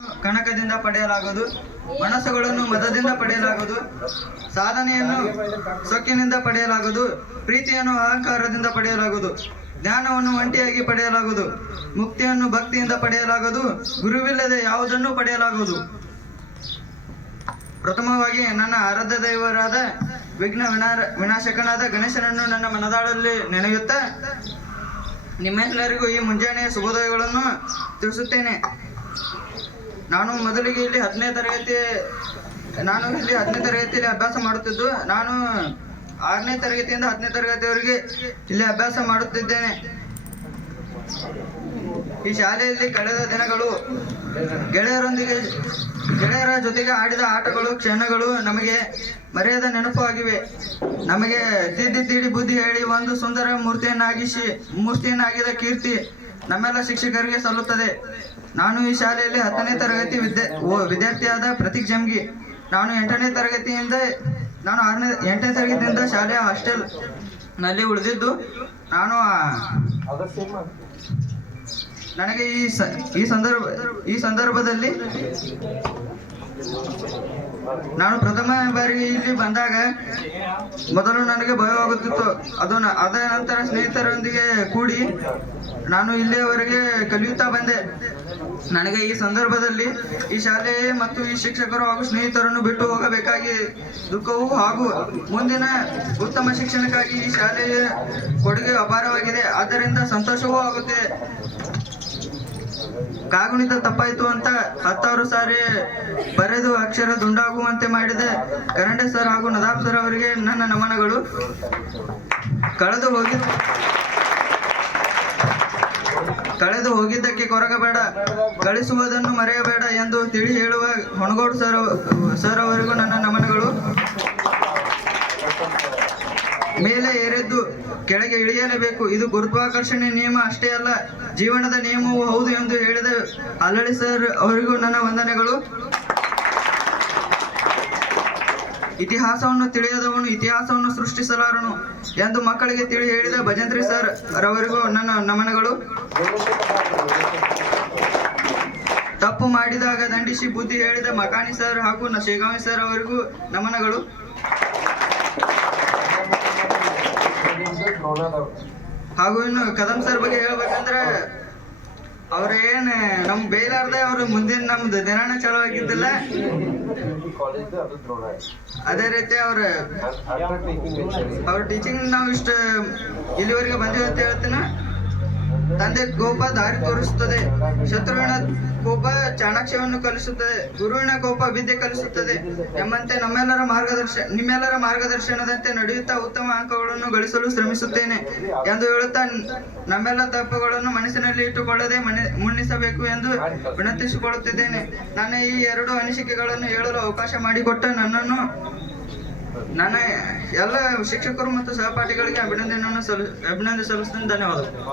ಕಣಕದಿಂದ ಪಡೆಯಲಾಗುವುದು, ಮನಸ್ಸುಗಳನ್ನು ಮದದಿಂದ ಪಡೆಯಲಾಗುವುದು, ಸಾಧನೆಯನ್ನು ಸೊಕ್ಕಿನಿಂದ ಪಡೆಯಲಾಗುವುದು, ಪ್ರೀತಿಯನ್ನು ಅಹಂಕಾರದಿಂದ ಪಡೆಯಲಾಗುವುದು, ಜ್ಞಾನವನ್ನು ಒಂಟಿಯಾಗಿ ಪಡೆಯಲಾಗುವುದು, ಮುಕ್ತಿಯನ್ನು ಭಕ್ತಿಯಿಂದ ಪಡೆಯಲಾಗುವುದು, ಗುರುವಿಲ್ಲದೆ ಯಾವುದನ್ನು ಪಡೆಯಲಾಗುವುದು. ಪ್ರಥಮವಾಗಿ ನನ್ನ ಆರಾಧ್ಯ ದೈವರಾದ ವಿಘ್ನ ವಿನಾಶಕನಾದ ಗಣೇಶನನ್ನು ನನ್ನ ಮನದಾಳಲ್ಲಿ ನೆನೆಯುತ್ತಾ ನಿಮ್ಮೆಲ್ಲರಿಗೂ ಈ ಮುಂಜಾನೆಯ ಶುಭೋದಯಗಳನ್ನು ತಿಳಿಸುತ್ತೇನೆ. ನಾನು ಮೊದಲಿಗೆ ಇಲ್ಲಿ 10ನೇ ತರಗತಿಯಲ್ಲಿ ಅಭ್ಯಾಸ ಮಾಡುತ್ತಿದ್ದು, ನಾನು 6ನೇ ತರಗತಿಯಿಂದ 10ನೇ ತರಗತಿಯವರೆಗೆ ಇಲ್ಲಿ ಅಭ್ಯಾಸ ಮಾಡುತ್ತಿದ್ದೇನೆ. ಈ ಶಾಲೆಯಲ್ಲಿ ಕಳೆದ ದಿನಗಳು ಗೆಳೆಯರ ಜೊತೆಗೆ ಆಡಿದ ಆಟಗಳು, ಕ್ಷಣಗಳು ನಮಗೆ ಮರೆಯದ ನೆನಪು ಆಗಿವೆ. ನಮಗೆ ತಿದ್ದಿ ಬುದ್ಧಿ ಹೇಳಿ ಒಂದು ಸುಂದರ ಮೂರ್ತಿಯನ್ನಾಗಿದ ಕೀರ್ತಿ ನಮ್ಮೆಲ್ಲ ಶಿಕ್ಷಕರಿಗೆ ಸಲ್ಲುತ್ತದೆ. ನಾನು ಈ ಶಾಲೆಯಲ್ಲಿ 10ನೇ ತರಗತಿ ವಿದ್ಯಾರ್ಥಿಯಾದ ಪ್ರತೀಕ್ ಜಮ್ಗಿ. ನಾನು 8ನೇ ತರಗತಿಯಿಂದ ಶಾಲೆಯ ಹಾಸ್ಟೆಲ್ ನಲ್ಲಿ ಉಳಿದಿದ್ದು, ನನಗೆ ಈ ಸಂದರ್ಭದಲ್ಲಿ ನಾನು ಪ್ರಥಮ ಬಾರಿಗೆ ಇಲ್ಲಿ ಬಂದಾಗ ಮೊದಲು ನನಗೆ ಭಯವಾಗುತ್ತಿತ್ತು. ಅದ ನಂತರ ಸ್ನೇಹಿತರೊಂದಿಗೆ ಕೂಡಿ ನಾನು ಇಲ್ಲಿಯವರೆಗೆ ಕಲಿಯುತ್ತಾ ಬಂದೆ. ನನಗೆ ಈ ಸಂದರ್ಭದಲ್ಲಿ ಈ ಶಾಲೆ ಮತ್ತು ಈ ಶಿಕ್ಷಕರು ಹಾಗೂ ಸ್ನೇಹಿತರನ್ನು ಬಿಟ್ಟು ಹೋಗಬೇಕಾಗಿ ದುಃಖವೂ ಹಾಗೂ ಮುಂದಿನ ಉತ್ತಮ ಶಿಕ್ಷಣಕ್ಕಾಗಿ ಈ ಶಾಲೆಯ ಕೊಡುಗೆ ಅಪಾರವಾಗಿದೆ. ಆದ್ದರಿಂದ ಸಂತೋಷವೂ ಆಗುತ್ತೆ. ಕಾಗುಣಿತ ತಪ್ಪಾಯಿತು ಅಂತ 10,000 ಸಾರಿ ಬರೆದು ಅಕ್ಷರ ದುಂಡಾಗುವಂತೆ ಮಾಡಿದ ಕರಂಡೆ ಸರ್ ಹಾಗೂ ನದಾಬ್ ಸರ್ ಅವರಿಗೆ ನನ್ನ ನಮನಗಳು. ಕಳೆದು ಹೋಗಿದ್ದಕ್ಕೆ ಕೊರಗಬೇಡ, ಗಳಿಸುವುದನ್ನು ಮರೆಯಬೇಡ ಎಂದು ತಿಳಿ ಹೇಳುವ ಹೊಣಗೋಡು ಸರ್ ಅವರಿಗೂ ನನ್ನ ನಮನಗಳು. ಮೇಲೆ ಏರೆದ್ದು ಕೆಳಗೆ ಇಳಿಯಲೇಬೇಕು, ಇದು ಗುರುತ್ವಾಕರ್ಷಣೆ ನಿಯಮ ಅಷ್ಟೇ ಅಲ್ಲ, ಜೀವನದ ನಿಯಮವೂ ಹೌದು ಎಂದು ಹೇಳಿದ ಅಲ್ಲಳಿ ಸರ್ ಅವರಿಗೂ ನನ್ನ ವಂದನೆಗಳು. ಇತಿಹಾಸವನ್ನು ತಿಳಿಯದವನು ಇತಿಹಾಸವನ್ನು ಸೃಷ್ಟಿಸಲಾರನು ಎಂದು ಮಕ್ಕಳಿಗೆ ತಿಳಿ ಹೇಳಿದ ಭಜಂತ್ರಿ ಸರ್ ರವರಿಗೂ ನನ್ನ ನಮನಗಳು. ತಪ್ಪು ಮಾಡಿದಾಗ ದಂಡಿಸಿ ಬುದ್ಧಿ ಹೇಳಿದ ಮಕಾನಿ ಸರ್ ಹಾಗೂ ಶೇಗಾವಿ ಸರ್ ಅವರಿಗೂ ನಮನಗಳು. ಹಾಗೂ ಇನ್ನು ಕದಂ ಸರ್ ಬಗ್ಗೆ ಹೇಳ್ಬೇಕಂದ್ರೆ, ಅವ್ರೇನ್ ನಮ್ ಬೇಲಾರ್ದೆ ಅವ್ರು ಮುಂದಿನ ನಮ್ದು ದಿನಾನ ಚಲೋ ಆಗಿದ್ದಿಲ್ಲ. ಅದೇ ರೀತಿ ಅವ್ರ ಟೀಚಿಂಗ್ ನಾವು ಇಷ್ಟ ಇಲ್ಲಿವರೆಗೆ ಬಂದಿವಿ ಅಂತ ಹೇಳ್ತೀನಿ. ತಂದೆ ಕೋಪ ದಾರಿ ತೋರಿಸುತ್ತದೆ, ಶತ್ರುವಿನ ಕೋಪ ಚಾಣಾಕ್ಷವನ್ನು ಕಲಿಸುತ್ತದೆ, ಗುರುವಿನ ಕೋಪ ವಿದ್ಯೆ ಕಲಿಸುತ್ತದೆ ಎಂಬಂತೆ ನಿಮ್ಮೆಲ್ಲರ ಮಾರ್ಗದರ್ಶನದಂತೆ ನಡೆಯುತ್ತಾ ಉತ್ತಮ ಅಂಕಗಳನ್ನು ಗಳಿಸಲು ಶ್ರಮಿಸುತ್ತೇನೆ ಎಂದು ಹೇಳುತ್ತಾ ನಮ್ಮೆಲ್ಲ ತಪ್ಪುಗಳನ್ನು ಮನಸ್ಸಿನಲ್ಲಿ ಇಟ್ಟುಕೊಳ್ಳದೆ ಮುನ್ನಿಸಬೇಕು ಎಂದು ವಿನಂತಿಸಿಕೊಳ್ಳುತ್ತಿದ್ದೇನೆ. ನನ್ನ ಈ 2 ಅನಿಸಿಕೆಗಳನ್ನು ಹೇಳಲು ಅವಕಾಶ ಮಾಡಿಕೊಟ್ಟ ನನ್ನ ಎಲ್ಲ ಶಿಕ್ಷಕರು ಮತ್ತು ಸಹಪಾಠಿಗಳಿಗೆ ಅಭಿನಂದನೆ ಸಲ್ಲಿಸುತ್ತೇನೆ. ಧನ್ಯವಾದಗಳು.